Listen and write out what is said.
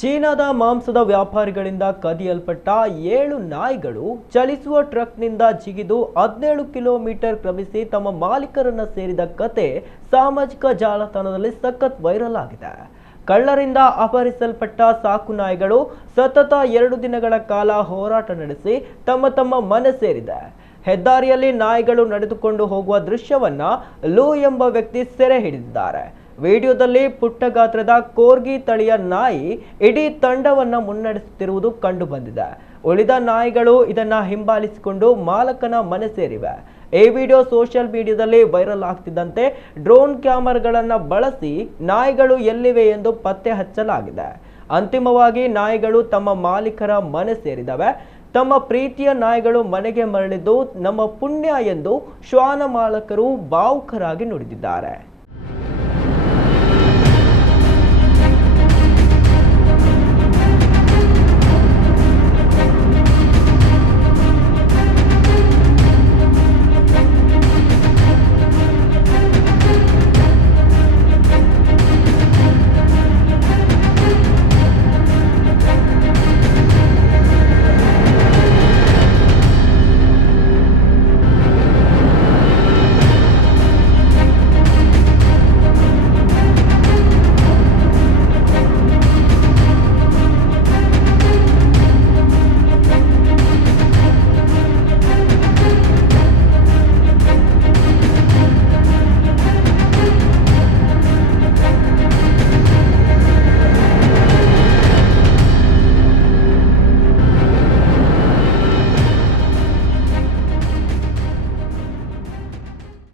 ಚೀನಾದ ಮಾಂಸದ ವ್ಯಾಪಾರಿಗಳಿಂದ ಕದಿಯಲ್ಪಟ್ಟ 7 ನಾಯಿಗಳು ಚಲಿಸುವ ಟ್ರಕ್ನಿಂದ ಜಿಗಿದು 17 ಕಿಲೋಮೀಟರ್ ಕ್ರಮಿಸಿ ತಮ್ಮ ಮಾಲೀಕರನ್ನ ಸೇರಿದ ಕತೆ ಸಾಮಾಜಿಕ ಜಾಲತಾಣದಲ್ಲಿ ಸಖತ್ ವೈರಲ್ ಆಗಿದೆ. ಕಳ್ಳರಿಂದ ಅಪಹರಿಸಲ್ಪಟ್ಟ ಸಾಕು ನಾಯಿಗಳು ಸತತ 2 ದಿನಗಳ ಕಾಲ ಹೋರಾಟ ನಡೆಸಿ ತಮ್ಮ ಮನೆ ಸೇರಿದೆ. ಹೆದ್ದಾರಿಯಲ್ಲಿ ನಾಯಿಗಳು ನಡೆದುಕೊಂಡು ಹೋಗುವ ದೃಶ್ಯವನ್ನ ಲೂ ಎಂಬ ವ್ಯಕ್ತಿ ಸೆರೆ ಹಿಡಿದಿದ್ದಾರೆ. ವಿಡಿಯೋದಲ್ಲಿ ಪುಟ್ಟ ಗಾತ್ರದ ಕೋರ್ಗಿ ತಳಿಯ ನಾಯಿ ಇಡೀ ತಂಡವನ್ನ ಮುನ್ನಡೆಸುತ್ತಿರುವುದು ಕಂಡು ಬಂದಿದೆ. ಉಳಿದ ನಾಯಿಗಳು ಇದನ್ನ ಹಿಂಬಾಲಿಸಿಕೊಂಡು ಮಾಲಕನ ಮನೆ ಸೇರಿವೆ. ಈ ವಿಡಿಯೋ ಸೋಷಿಯಲ್ ಮೀಡಿಯಾದಲ್ಲಿ ವೈರಲ್ ಆಗ್ತಿದ್ದಂತೆ ಡ್ರೋನ್ ಕ್ಯಾಮೆರಾಗಳನ್ನ ಬಳಸಿ ನಾಯಿಗಳು ಎಲ್ಲಿವೆ ಎಂದು ಪತ್ತೆ ಹಚ್ಚಲಾಗಿದೆ. ಅಂತಿಮವಾಗಿ ನಾಯಿಗಳು ತಮ್ಮ ಮಾಲೀಕರ ಮನೆ ಸೇರಿದವೆ. ತಮ್ಮ ಪ್ರೀತಿಯ ನಾಯಿಗಳು ಮನೆಗೆ ಮರಳಿದ್ದು ನಮ್ಮ ಪುಣ್ಯ ಎಂದು ಶ್ವಾನ ಮಾಲಕರು ಭಾವುಕರಾಗಿ ನುಡಿದಿದ್ದಾರೆ.